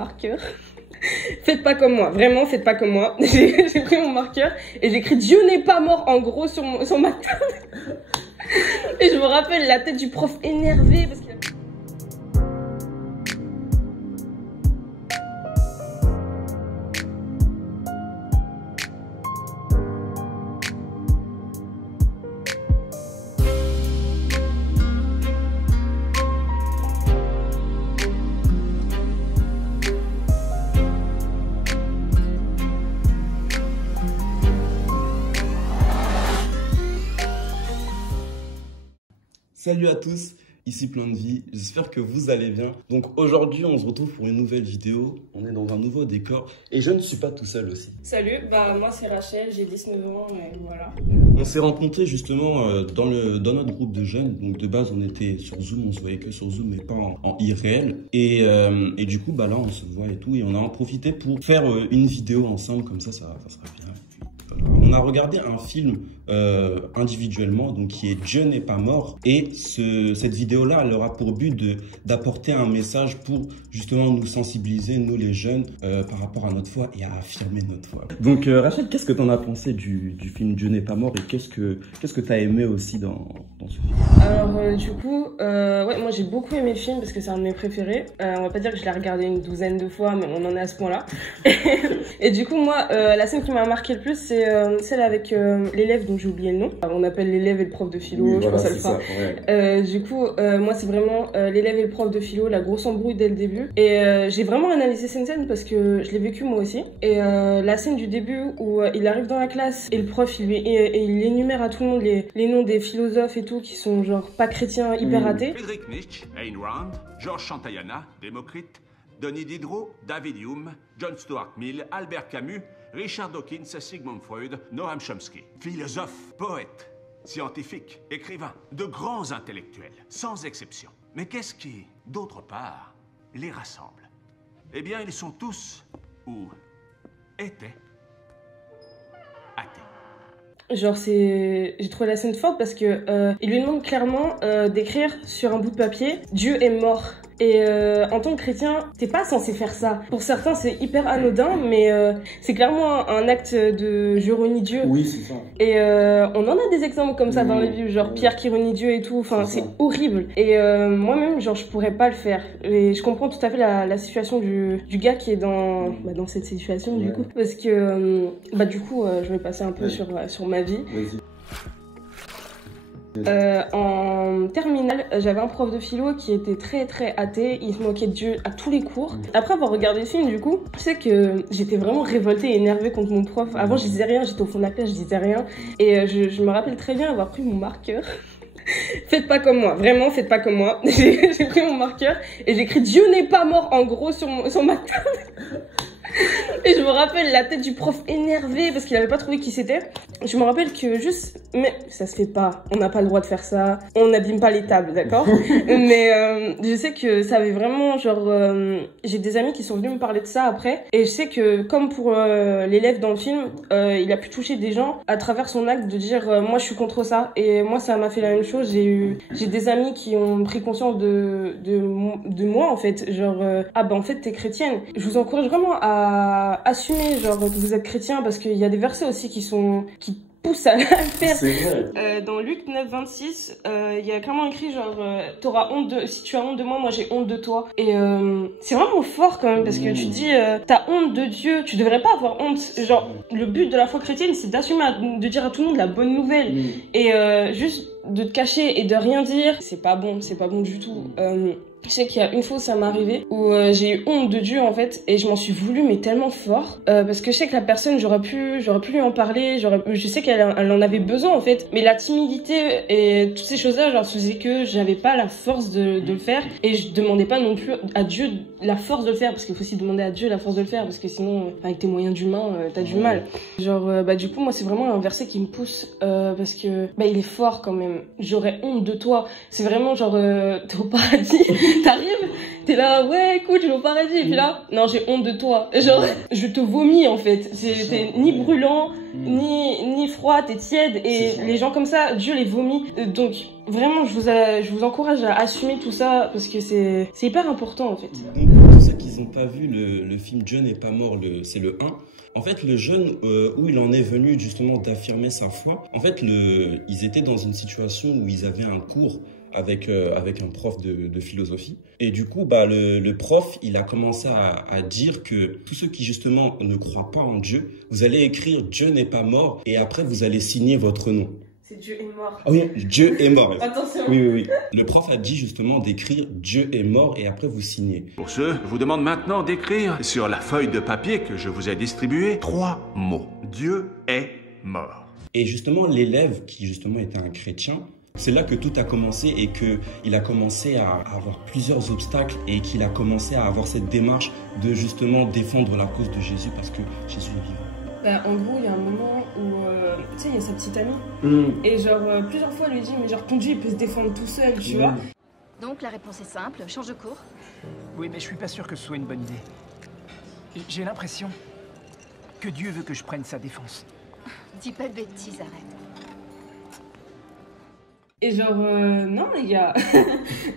marqueur. Faites pas comme moi, vraiment faites pas comme moi. J'ai pris mon marqueur et j'ai écrit Dieu n'est pas mort en gros sur ma table. Et je me rappelle la tête du prof énervé parce qu'il a... Salut à tous, ici Plein de Vie, j'espère que vous allez bien. Donc aujourd'hui on se retrouve pour une nouvelle vidéo, on est dans un nouveau décor et je ne suis pas tout seul aussi. Salut, moi c'est Rachel, j'ai 19 ans et voilà. On s'est rencontrés justement dans notre groupe de jeunes, donc de base on était sur Zoom, on se voyait que sur Zoom mais pas en irréel. Et du coup là on se voit et tout et on a en profité pour faire une vidéo ensemble, comme ça sera bien. On a regardé un film individuellement, donc qui est Dieu n'est pas mort. Et cette vidéo-là, elle aura pour but d'apporter un message pour justement nous sensibiliser, nous les jeunes, par rapport à notre foi et à affirmer notre foi. Donc Rachel, qu'est-ce que tu en as pensé du film Dieu n'est pas mort et qu'est-ce que tu as aimé aussi dans ce film? Alors ouais, moi j'ai beaucoup aimé le film parce que c'est un de mes préférés. On va pas dire que je l'ai regardé une douzaine de fois, mais on en est à ce point-là. Et du coup moi, la scène qui m'a marqué le plus, c'est celle avec l'élève dont j'ai oublié le nom. On appelle l'élève et le prof de philo, oui, je pense à le faire. Ouais. Du coup, moi c'est vraiment l'élève et le prof de philo, la grosse embrouille dès le début. Et j'ai vraiment analysé cette scène parce que je l'ai vécu moi aussi. Et la scène du début où il arrive dans la classe et le prof il énumère à tout le monde les noms des philosophes et tout qui sont genre pas chrétiens, hyper athées. Friedrich Nietzsche, Ayn Rand, Georges Santayana, Démocrite, Denis Diderot, David Hume, John Stuart Mill, Albert Camus, Richard Dawkins, Sigmund Freud, Noam Chomsky. Philosophes, poètes, scientifiques, écrivains, de grands intellectuels, sans exception. Mais qu'est-ce qui, d'autre part, les rassemble? Eh bien, ils sont tous, ou étaient, athées. Genre j'ai trouvé la scène forte parce que il lui demande clairement d'écrire sur un bout de papier Dieu est mort. Et en tant que chrétien, t'es pas censé faire ça. Pour certains, c'est hyper anodin, mais c'est clairement un acte de je renie Dieu. Oui, c'est ça. Et on en a des exemples comme ça dans la Bible, genre Pierre qui renie Dieu et tout. Enfin, c'est horrible. Et moi-même, genre, je pourrais pas le faire. Et je comprends tout à fait la situation du gars qui est dans cette situation, du coup. Parce que, du coup, je vais passer un peu sur ma vie. En terminale, j'avais un prof de philo qui était très très athée, il se moquait de Dieu à tous les cours. Après avoir regardé le film, du coup, je sais que j'étais vraiment révoltée et énervée contre mon prof. Avant, je disais rien, j'étais au fond de la classe, je disais rien. Et je me rappelle très bien avoir pris mon marqueur. Faites pas comme moi, vraiment faites pas comme moi. J'ai pris mon marqueur et j'ai écrit Dieu n'est pas mort en gros sur ma table. Et je me rappelle la tête du prof énervé parce qu'il avait pas trouvé qui c'était. Je me rappelle que mais ça se fait pas, on n'a pas le droit de faire ça, on n'abîme pas les tables, d'accord? Mais je sais que ça avait vraiment genre, j'ai des amis qui sont venus me parler de ça après. Et je sais que comme pour l'élève dans le film, il a pu toucher des gens à travers son acte de dire moi je suis contre ça. Et moi ça m'a fait la même chose, j'ai des amis qui ont pris conscience de moi en fait, genre en fait t'es chrétienne. Je vous encourage vraiment à assumer genre que vous êtes chrétien parce qu'il y a des versets aussi qui poussent à le faire. C'est vrai. Dans Luc 9, 26, il y a clairement écrit genre t'auras honte si tu as honte de moi j'ai honte de toi. Et c'est vraiment fort quand même parce que tu dis t'as honte de Dieu, tu devrais pas avoir honte. Genre le but de la foi chrétienne c'est d'assumer, de dire à tout le monde la bonne nouvelle. Et juste de te cacher et de rien dire, c'est pas bon du tout. Je sais qu'il y a une fois ça m'est arrivé où j'ai eu honte de Dieu en fait et je m'en suis voulu mais tellement fort parce que je sais que la personne j'aurais pu lui en parler, je sais qu'elle en avait besoin en fait, mais la timidité et toutes ces choses-là genre faisaient que j'avais pas la force de le faire et je demandais pas non plus à Dieu la force de le faire parce qu'il faut aussi demander à Dieu la force de le faire parce que sinon avec tes moyens d'humain t'as du mal. Genre du coup moi c'est vraiment un verset qui me pousse parce que il est fort quand même. J'aurais honte de toi. C'est vraiment genre t'es au paradis. T'arrives, t'es là, ouais, écoute, je vais au paradis. Et puis là, non, j'ai honte de toi. Genre, je te vomis, en fait. T'es ni brûlant, ni froid, t'es tiède. Et les gens comme ça, Dieu les vomit. Donc, vraiment, je vous encourage à assumer tout ça parce que c'est hyper important, en fait. Donc, tout ceux qui n'ont pas vu le film Dieu n'est pas mort, c'est le 1. En fait, le jeune où il en est venu justement d'affirmer sa foi, en fait, ils étaient dans une situation où ils avaient un cours avec un prof de philosophie. Et du coup, le prof, il a commencé à dire que tous ceux qui justement ne croient pas en Dieu, vous allez écrire Dieu n'est pas mort et après vous allez signer votre nom. C'est Dieu est mort. Ah oui, Dieu est mort. Attention. Oui. Le prof a dit justement d'écrire Dieu est mort et après vous signez. Pour ce, je vous demande maintenant d'écrire sur la feuille de papier que je vous ai distribuée 3 mots. Dieu est mort. Et justement, l'élève qui justement était un chrétien, c'est là que tout a commencé et qu'il a commencé à avoir plusieurs obstacles et qu'il a commencé à avoir cette démarche de justement défendre la cause de Jésus parce que Jésus est vivant. En gros, il y a un moment où, tu sais, il y a sa petite amie. Et genre, plusieurs fois, elle lui dit, mais genre, ton Dieu, il peut se défendre tout seul, tu vois. Donc, la réponse est simple, change de cours. Oui, mais je suis pas sûr que ce soit une bonne idée. J'ai l'impression que Dieu veut que je prenne sa défense. Dis pas de bêtises, arrête. Et genre, non les gars,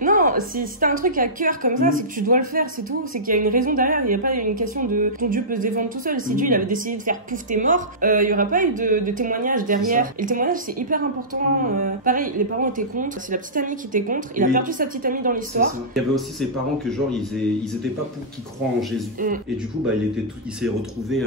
non, si t'as un truc à cœur comme ça, c'est que tu dois le faire, c'est tout. C'est qu'il y a une raison derrière, il n'y a pas une question de ton Dieu peut se défendre tout seul. Si Dieu il avait décidé de faire pouf t'es mort, il n'y aurait pas eu de témoignage derrière. Et le témoignage c'est hyper important. Pareil, les parents étaient contre, c'est la petite amie qui était contre, il a perdu sa petite amie dans l'histoire. Il y avait aussi ses parents que genre ils étaient pas pour qu'ils croient en Jésus. Et du coup il s'est retrouvé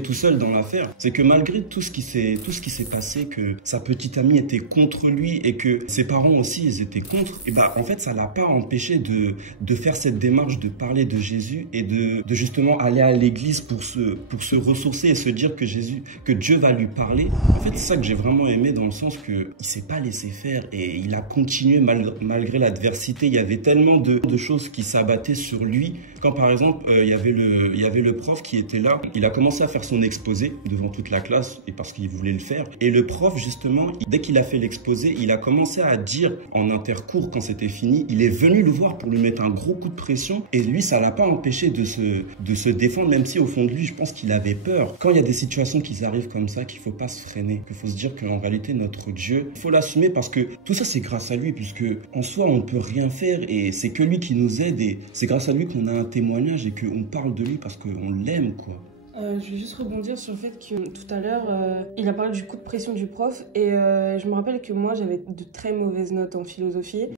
tout seul dans l'affaire. C'est que malgré tout ce qui s'est passé, que sa petite amie était contre lui, et que ses parents aussi ils étaient contre, et en fait ça l'a pas empêché de faire cette démarche de parler de Jésus et de justement aller à l'église pour se ressourcer et se dire que Dieu va lui parler. En fait c'est ça que j'ai vraiment aimé, dans le sens que il s'est pas laissé faire et il a continué malgré l'adversité. Il y avait tellement de choses qui s'abattaient sur lui. Quand par exemple il y avait le prof qui était là, il a commencé à faire son exposé devant toute la classe et parce qu'il voulait le faire, et le prof justement dès qu'il a fait l'exposé, il a commencé à dire en intercours, quand c'était fini, il est venu le voir pour lui mettre un gros coup de pression, et lui ça l'a pas empêché de se défendre, même si au fond de lui je pense qu'il avait peur. Quand il y a des situations qui arrivent comme ça, qu'il faut pas se freiner, qu'il faut se dire qu'en réalité notre Dieu, il faut l'assumer, parce que tout ça c'est grâce à lui, puisque en soi on peut rien faire et c'est que lui qui nous aide, et c'est grâce à lui qu'on a un témoignage et qu'on parle de lui parce qu'on l'aime quoi. Je vais juste rebondir sur le fait que tout à l'heure, il a parlé du coup de pression du prof, et je me rappelle que moi j'avais de très mauvaises notes en philosophie.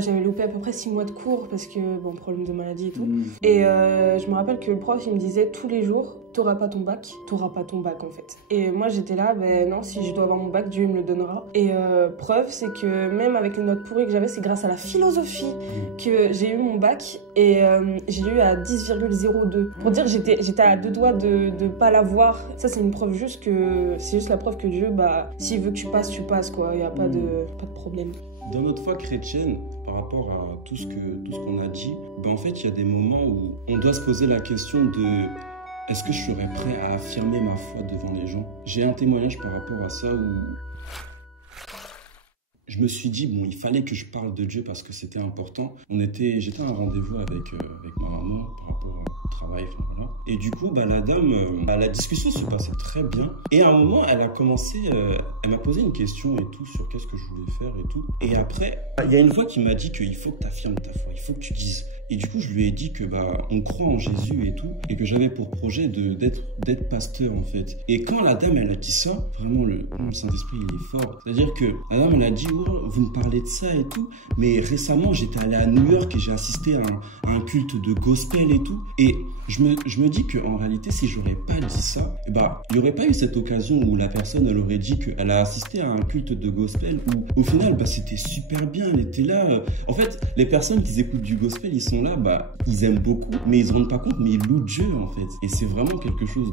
J'avais loupé à peu près 6 mois de cours parce que, bon, problème de maladie et tout. Et je me rappelle que le prof, il me disait tous les jours, t'auras pas ton bac en fait. Et moi j'étais là, non, si je dois avoir mon bac, Dieu il me le donnera. Et preuve, c'est que même avec les notes pourries que j'avais, c'est grâce à la philosophie que j'ai eu mon bac, et j'ai eu à 10,02. Pour dire, j'étais à 2 doigts de pas l'avoir. Ça c'est une preuve c'est juste la preuve que Dieu, s'il veut que tu passes quoi, il y a pas de problème. Dans notre foi chrétienne, par rapport à tout ce qu'on a dit, en fait, il y a des moments où on doit se poser la question de est-ce que je serais prêt à affirmer ma foi devant les gens? J'ai un témoignage par rapport à ça où je me suis dit, il fallait que je parle de Dieu parce que c'était important. J'étais à un rendez-vous avec ma maman par rapport au travail, voilà. Et du coup, la dame, la discussion se passait très bien. Et à un moment, elle a commencé, elle m'a posé une question et tout sur qu'est-ce que je voulais faire et tout. Et après, il y a une voix qui m'a dit qu'il faut que tu affirmes ta foi, il faut que tu dises. Et du coup, je lui ai dit que on croit en Jésus et tout, et que j'avais pour projet d'être pasteur en fait. Et quand la dame elle a dit ça, vraiment le Saint-Esprit il est fort. C'est-à-dire que la dame elle a dit vous me parlez de ça et tout, mais récemment j'étais allé à New York et j'ai assisté à un culte de gospel et tout. Et je me dis qu'en réalité, si j'aurais pas dit ça, il n'y aurait pas eu cette occasion où la personne elle aurait dit qu'elle a assisté à un culte de gospel où au final c'était super bien, elle était là. En fait, les personnes qui écoutent du gospel, ils sont là, ils aiment beaucoup, mais ils se rendent pas compte, mais ils louent Dieu en fait. Et c'est vraiment quelque chose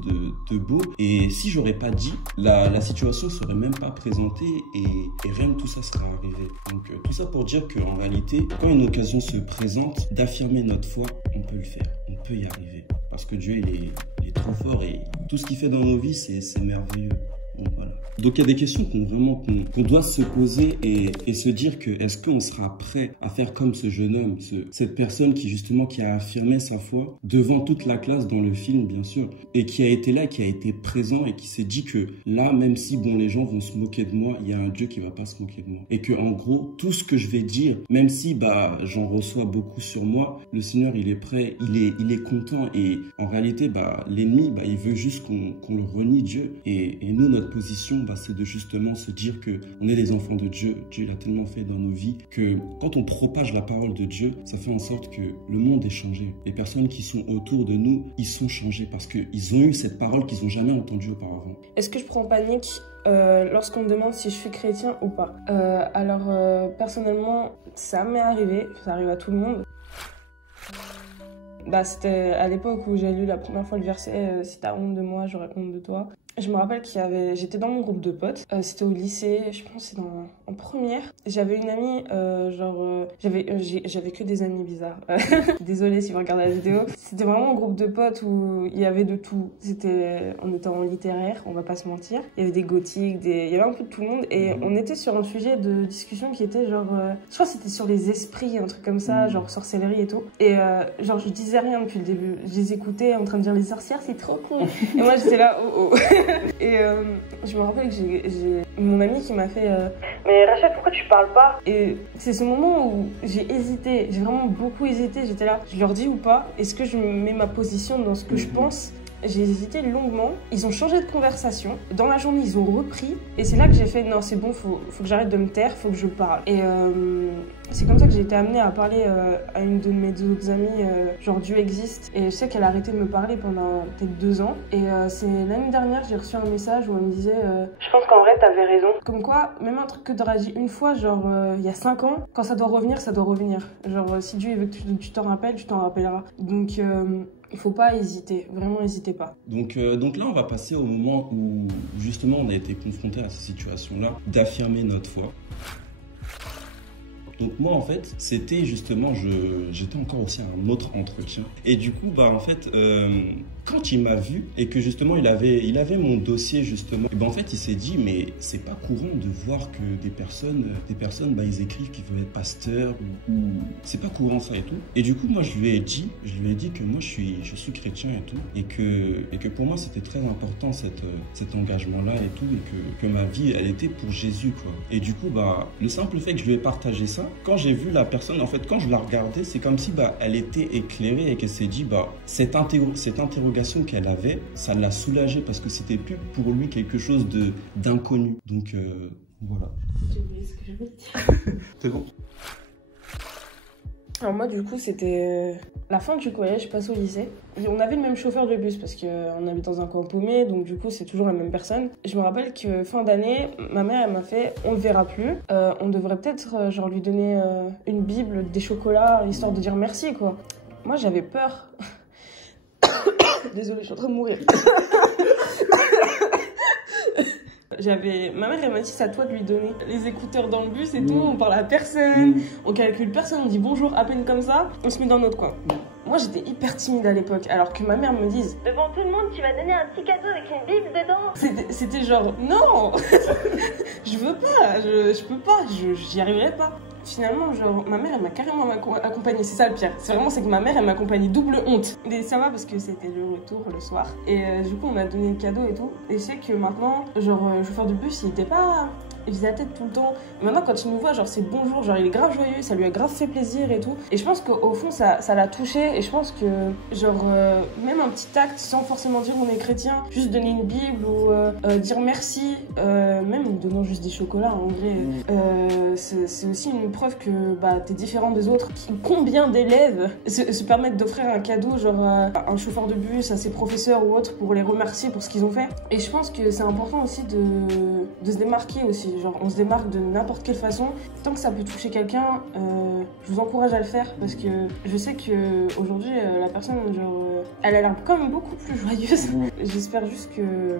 de beau. Et si j'aurais pas dit, la situation serait même pas présentée et rien de tout ça serait arrivé. Donc tout ça pour dire qu'en réalité, quand une occasion se présente d'affirmer notre foi, on peut le faire, on peut y arriver. Parce que Dieu il est trop fort et tout ce qu'il fait dans nos vies, c'est merveilleux. Donc voilà. Donc il y a des questions qu'on doit se poser et se dire que est-ce qu'on sera prêt à faire comme ce jeune homme, cette personne qui a affirmé sa foi devant toute la classe dans le film bien sûr, et qui a été là, qui a été présent et qui s'est dit que là, même si bon les gens vont se moquer de moi, il y a un Dieu qui va pas se moquer de moi. Et que en gros, tout ce que je vais dire, même si j'en reçois beaucoup sur moi, le Seigneur il est prêt, il est content, et en réalité l'ennemi il veut juste qu'on le renie Dieu, et nous notre position c'est de justement se dire que on est des enfants de Dieu. Dieu il a tellement fait dans nos vies que quand on propage la parole de Dieu, ça fait en sorte que le monde est changé. Les personnes qui sont autour de nous, ils sont changés parce qu'ils ont eu cette parole qu'ils n'ont jamais entendue auparavant. Est-ce que je prends panique lorsqu'on me demande si je suis chrétien ou pas? Alors personnellement, ça m'est arrivé, ça arrive à tout le monde. C'était à l'époque où j'ai lu la première fois le verset si t'as honte de moi, j'aurai honte de toi. Je me rappelle j'étais dans mon groupe de potes, c'était au lycée, je pense que c'est en première. J'avais une amie, j'avais que des amis bizarres. Désolée si vous regardez la vidéo. C'était vraiment un groupe de potes où il y avait de tout. On était en littéraire, on va pas se mentir. Il y avait des gothiques, il y avait un peu de tout le monde, et on était sur un sujet de discussion qui était je crois que c'était sur les esprits, un truc comme ça, genre sorcellerie et tout. Et je disais rien depuis le début. Je les écoutais en train de dire les sorcières, c'est trop cool. Et moi j'étais là, oh oh. Et je me rappelle que j'ai mon ami qui m'a fait mais Rachel, pourquoi tu parles pas? Et c'est ce moment où j'ai hésité, j'ai vraiment beaucoup hésité. J'étais là, je leur dis ou pas? Est-ce que je mets ma position dans ce que je pense? J'ai hésité longuement. Ils ont changé de conversation. Dans la journée, ils ont repris. Et c'est là que j'ai fait, non, c'est bon, faut que j'arrête de me taire, faut que je parle. Et c'est comme ça que j'ai été amenée à parler à une de mes autres amies, genre Dieu existe. Et je sais qu'elle a arrêté de me parler pendant peut-être 2 ans. Et c'est l'année dernière, j'ai reçu un message où elle me disait je pense qu'en vrai, t'avais raison. Comme quoi, même un truc que t'aurais dit une fois, genre il y a 5 ans, quand ça doit revenir, ça doit revenir. Genre si Dieu veut que tu t'en rappelles, tu t'en rappelleras. Donc il faut pas hésiter, vraiment n'hésitez pas. Donc là, on va passer au moment où justement on a été confronté à ces situations-là, d'affirmer notre foi. Donc moi en fait, c'était justement, j'étais encore aussi à un autre entretien. Et du coup, en fait, quand il m'a vu et que justement il avait mon dossier justement, et en fait il s'est dit mais c'est pas courant de voir que des personnes ils écrivent qu'ils veulent être pasteurs ou c'est pas courant ça et tout. Et du coup moi je lui ai dit que moi je suis chrétien et tout, et que pour moi c'était très important cet engagement là et tout, et que ma vie elle était pour Jésus quoi. Et du coup le simple fait que je lui ai partagé ça, quand j'ai vu la personne, en fait quand je la regardais, c'est comme si elle était éclairée et qu'elle s'est dit cette interrogation qu'elle avait, ça l'a soulagée parce que c'était plus pour lui quelque chose d'inconnu. Donc voilà. J'ai oublié ce que je voulais dire. C'est bon. Alors moi du coup c'était la fin du collège, je passe au lycée. On avait le même chauffeur de bus parce qu'on habite dans un coin paumé, donc du coup c'est toujours la même personne. Je me rappelle que fin d'année, ma mère elle m'a fait on le verra plus, on devrait peut-être lui donner une bible, des chocolats, histoire de dire merci quoi. Moi j'avais peur. Désolée, je suis en train de mourir. Ma mère elle m'a dit c'est à toi de lui donner. Les écouteurs dans le bus et tout, on parle à personne, on calcule personne, on dit bonjour à peine comme ça, on se met dans notre coin. Moi j'étais hyper timide à l'époque, alors que ma mère me dise devant tout le monde tu vas donner un petit cadeau avec une bible dedans. C'était genre non. Je veux pas, je peux pas, j'y arriverai pas. Finalement, ma mère, elle m'a carrément accompagnée. C'est ça le pire. C'est que ma mère, elle m'accompagnait double honte. Mais ça va parce que c'était le retour le soir. Et du coup, on m'a donné le cadeau et tout. Et je sais que maintenant, le chauffeur de bus, il était pas... Il faisait la tête tout le temps. Et maintenant, quand il nous voit, c'est bonjour, il est grave joyeux, ça lui a grave fait plaisir et tout. Et je pense qu'au fond, ça l'a touché. Et je pense que, même un petit acte, sans forcément dire on est chrétien, juste donner une Bible ou dire merci, même en donnant juste des chocolats, en vrai, c'est aussi une preuve que t'es différent des autres. Combien d'élèves se permettent d'offrir un cadeau, à un chauffeur de bus, à ses professeurs ou autres, pour les remercier pour ce qu'ils ont fait. Et je pense que c'est important aussi de se démarquer aussi. On se démarque de n'importe quelle façon. Tant que ça peut toucher quelqu'un, je vous encourage à le faire parce que je sais que aujourd'hui la personne, genre, elle a l'air quand même beaucoup plus joyeuse. J'espère juste que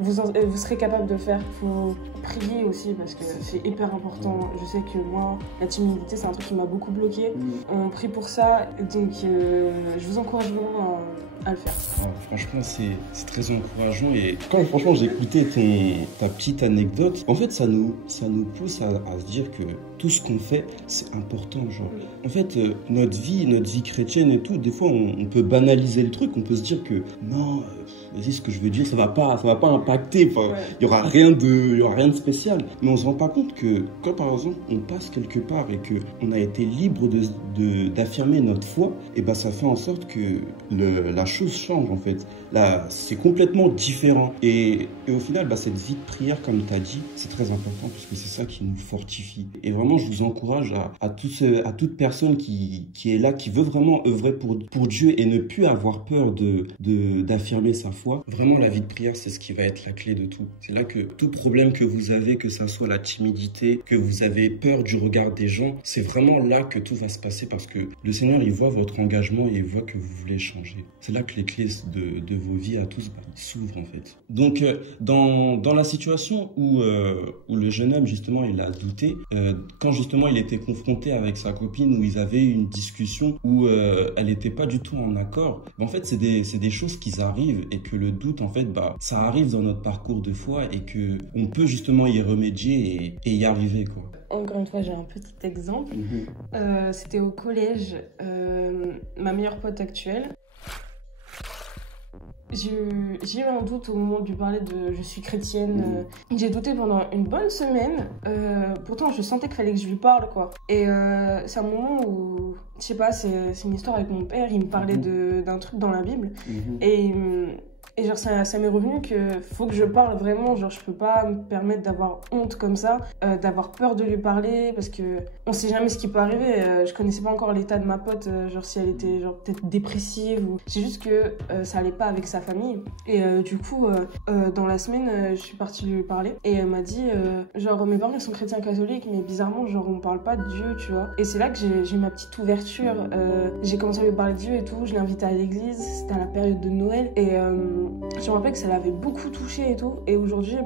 vous serez capable de le faire. Faut prier aussi parce que c'est hyper important. Je sais que moi, la timidité, c'est un truc qui m'a beaucoup bloqué. On prie pour ça, donc je vous encourage vraiment à le faire. Franchement, c'est très encourageant. Et quand franchement j'ai écouté ta petite anecdote, en fait, ça nous pousse à se dire que tout ce qu'on fait, c'est important. Genre, en fait, notre vie chrétienne et tout, des fois, on peut banaliser le truc. On peut se dire que non, vas-y, ce que je veux dire, ça va pas impacter. Enfin, il y aura rien de spécial. Mais on se rend pas compte que quand, par exemple, on passe quelque part et que on a été libre d'affirmer notre foi, et ben ça fait en sorte que la chose change en fait. Là, c'est complètement différent. Et au final, cette vie de prière, comme tu as dit, c'est très important parce que c'est ça qui nous fortifie. Et vraiment, je vous encourage à toute personne qui est là, qui veut vraiment œuvrer pour Dieu et ne plus avoir peur d'affirmer sa foi. Vraiment, la vie de prière, c'est ce qui va être la clé de tout. C'est là que tout problème que vous avez, que ça soit la timidité, que vous avez peur du regard des gens, c'est vraiment là que tout va se passer parce que le Seigneur, il voit votre engagement et il voit que vous voulez changer. C'est là que les clés de vos vies à tous s'ouvrent en fait. Donc, dans la situation où le jeune homme, justement, il a douté, quand justement il était confronté avec sa copine, où ils avaient une discussion où elle n'était pas du tout en accord, en fait, c'est des choses qui arrivent et que le doute, en fait, ça arrive dans notre parcours de foi et qu'on peut justement y remédier et y arriver, quoi. Encore une fois, j'ai un petit exemple. C'était au collège, ma meilleure pote actuelle. J'ai eu un doute au moment de lui parler de je suis chrétienne. J'ai douté pendant une bonne semaine. Pourtant, je sentais qu'il fallait que je lui parle, quoi. Et c'est un moment où, je sais pas, c'est une histoire avec mon père. Il me parlait d'un truc dans la Bible. Et genre, ça m'est revenu que faut que je parle vraiment. Genre, je peux pas me permettre d'avoir honte comme ça, d'avoir peur de lui parler parce que on sait jamais ce qui peut arriver. Je connaissais pas encore l'état de ma pote, genre si elle était genre peut-être dépressive ou. C'est juste que ça allait pas avec sa famille. Et du coup, dans la semaine, je suis partie lui parler et elle m'a dit, genre, mes parents ils sont chrétiens catholiques, mais bizarrement, genre, on parle pas de Dieu, tu vois. Et c'est là que j'ai eu ma petite ouverture. J'ai commencé à lui parler de Dieu et tout. Je l'ai invitée à l'église. C'était à la période de Noël et je me rappelle que ça l'avait beaucoup touchée et tout. Et aujourd'hui,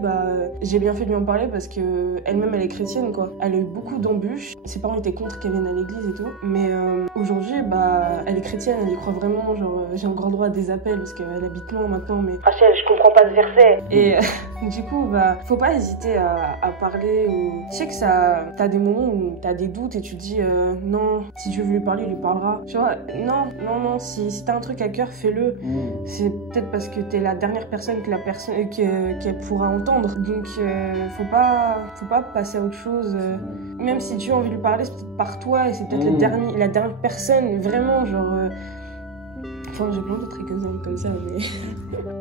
j'ai bien fait de lui en parler parce que elle-même, elle est chrétienne, quoi. Elle a eu beaucoup d'embûches. Ses parents étaient contre qu'elle vienne à l'église et tout. Mais aujourd'hui, elle est chrétienne, elle y croit vraiment. Genre, j'ai encore droit à des appels parce qu'elle habite loin maintenant. Mais Rachel, je comprends pas ce verset. Et du coup, faut pas hésiter à parler. Ou... Je sais que t'as des moments où t'as des doutes et tu te dis non, si Dieu veut lui parler, il lui parlera. Tu vois, non, si t'as un truc à cœur, fais-le. C'est peut-être parce que t'es la dernière personne qu'elle pourra entendre. Donc, faut pas passer à autre chose. Même si tu as envie de lui parler, c'est peut-être par toi et c'est peut-être la dernière personne, vraiment, genre. Enfin, j'ai plein d'autres exemples comme ça, mais.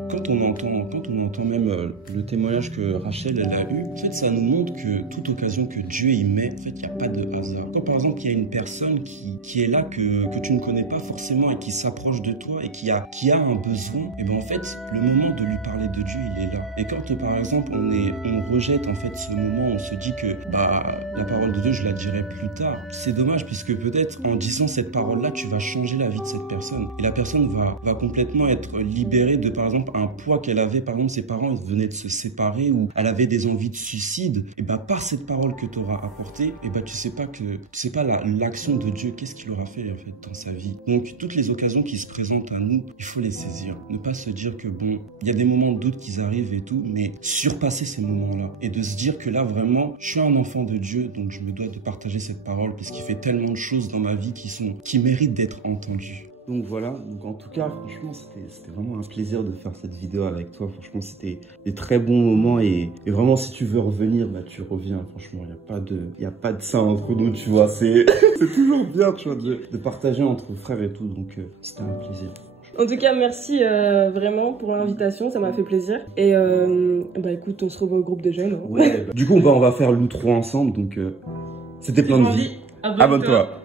Quand on entend même le témoignage que Rachel elle a eu, en fait, ça nous montre que toute occasion que Dieu y met, en fait, il n'y a pas de hasard. Quand par exemple, il y a une personne qui est là que tu ne connais pas forcément et qui s'approche de toi et qui a un besoin, et ben en fait, le moment de lui parler de Dieu, il est là. Et quand par exemple, on rejette en fait ce moment, on se dit que la parole de Dieu, je la dirai plus tard. C'est dommage puisque peut-être en disant cette parole-là, tu vas changer la vie de cette personne. Et la personne va complètement être libérée de par exemple un poids qu'elle avait, par exemple ses parents ils venaient de se séparer ou elle avait des envies de suicide, et par cette parole que tu auras apportée, et tu sais pas l'action de Dieu, qu'est-ce qu'il aura fait en fait dans sa vie. Donc toutes les occasions qui se présentent à nous, il faut les saisir, ne pas se dire que il y a des moments de doute qui arrivent et tout, mais surpasser ces moments-là et de se dire que là vraiment je suis un enfant de Dieu, donc je me dois de partager cette parole puisqu'il fait tellement de choses dans ma vie qui méritent d'être entendues. Donc voilà, donc en tout cas, franchement, c'était vraiment un plaisir de faire cette vidéo avec toi. Franchement, c'était des très bons moments et vraiment, si tu veux revenir, tu reviens. Franchement, il y a pas de ça entre nous, tu vois. C'est toujours bien, tu vois, de partager entre frères et tout. Donc, c'était un plaisir. En tout cas, merci vraiment pour l'invitation, ça m'a fait plaisir. Et écoute, on se revoit au groupe de jeunes. Hein. Ouais, du coup, on va faire l'outro ensemble. Donc, c'était plein de vie. Abonne-toi.